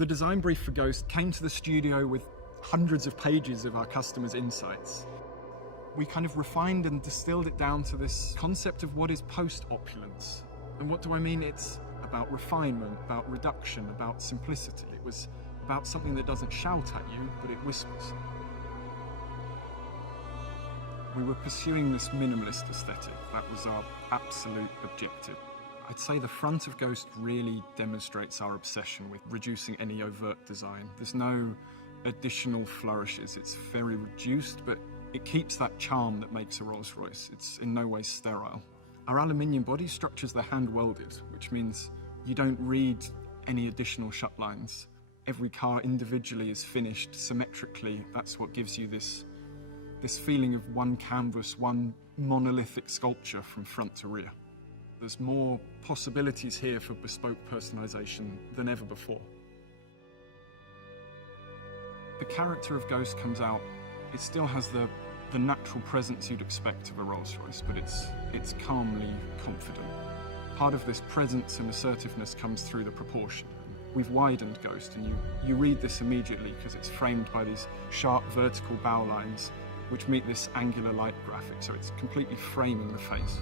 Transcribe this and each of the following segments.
The design brief for Ghost came to the studio with hundreds of pages of our customers' insights. We kind of refined and distilled it down to this concept of what is post-opulence. And what do I mean? It's about refinement, about reduction, about simplicity. It was about something that doesn't shout at you, but it whispers. We were pursuing this minimalist aesthetic. That was our absolute objective. I'd say the front of Ghost really demonstrates our obsession with reducing any overt design. There's no additional flourishes. It's very reduced, but it keeps that charm that makes a Rolls Royce. It's in no way sterile. Our aluminium body structures, they're hand welded, which means you don't read any additional shut lines. Every car individually is finished symmetrically. That's what gives you this feeling of one canvas, one monolithic sculpture from front to rear. There's more possibilities here for bespoke personalization than ever before. The character of Ghost comes out. It still has the natural presence you'd expect of a Rolls Royce, but it's calmly confident. Part of this presence and assertiveness comes through the proportion. We've widened Ghost, and you read this immediately because it's framed by these sharp vertical bow lines which meet this angular light graphic, so it's completely framing the face.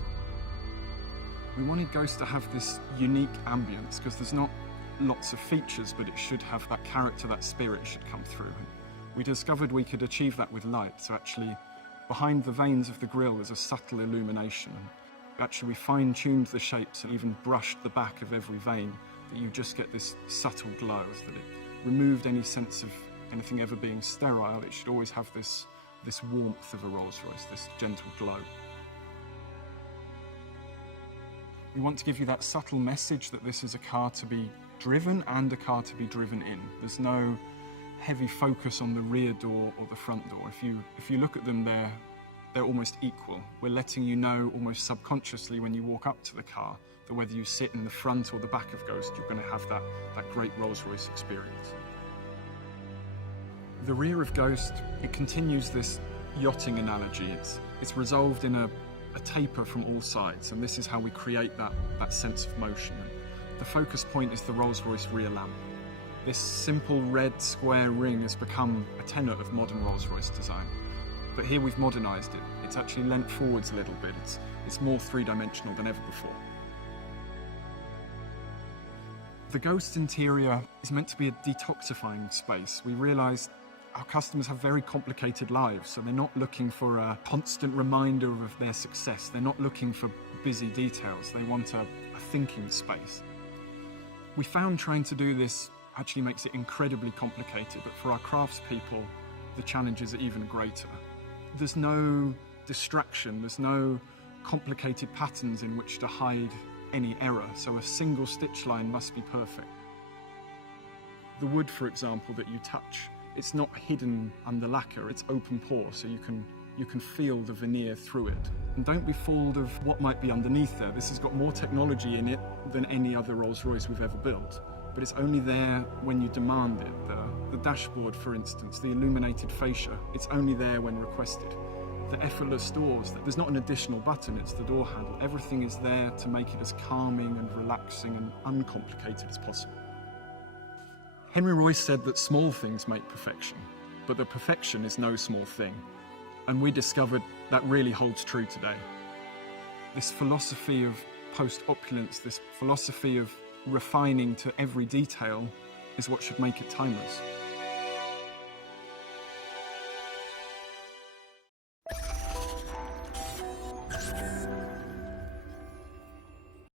We wanted Ghost to have this unique ambience because there's not lots of features, but it should have that character, that spirit should come through. And we discovered we could achieve that with light, so actually behind the veins of the grille there's a subtle illumination. Actually we fine-tuned the shapes and even brushed the back of every vein, that you just get this subtle glow, that it removed any sense of anything ever being sterile. It should always have this warmth of a Rolls Royce, this gentle glow. We want to give you that subtle message that this is a car to be driven and a car to be driven in. There's no heavy focus on the rear door or the front door. If you look at them, they're almost equal. We're letting you know almost subconsciously when you walk up to the car that whether you sit in the front or the back of Ghost, you're going to have that great Rolls-Royce experience. The rear of Ghost, it continues this yachting analogy. It's resolved in a taper from all sides, and this is how we create that sense of motion. And the focus point is the Rolls-Royce rear lamp. This simple red square ring has become a tenet of modern Rolls-Royce design. But here we've modernised it. It's actually leant forwards a little bit. It's more three-dimensional than ever before. The Ghost interior is meant to be a detoxifying space. We realised our customers have very complicated lives, so they're not looking for a constant reminder of their success. They're not looking for busy details. They want a thinking space. We found trying to do this actually makes it incredibly complicated, but for our craftspeople, the challenges are even greater. There's no distraction, there's no complicated patterns in which to hide any error, so a single stitch line must be perfect. The wood, for example, that you touch, it's not hidden under lacquer, it's open pore, so you can feel the veneer through it. And don't be fooled of what might be underneath there. This has got more technology in it than any other Rolls-Royce we've ever built, but it's only there when you demand it. The dashboard, for instance, the illuminated fascia, it's only there when requested. The effortless doors, there's not an additional button, it's the door handle. Everything is there to make it as calming and relaxing and uncomplicated as possible. Henry Royce said that small things make perfection, but that perfection is no small thing. And we discovered that really holds true today. This philosophy of post-opulence, this philosophy of refining to every detail is what should make it timeless.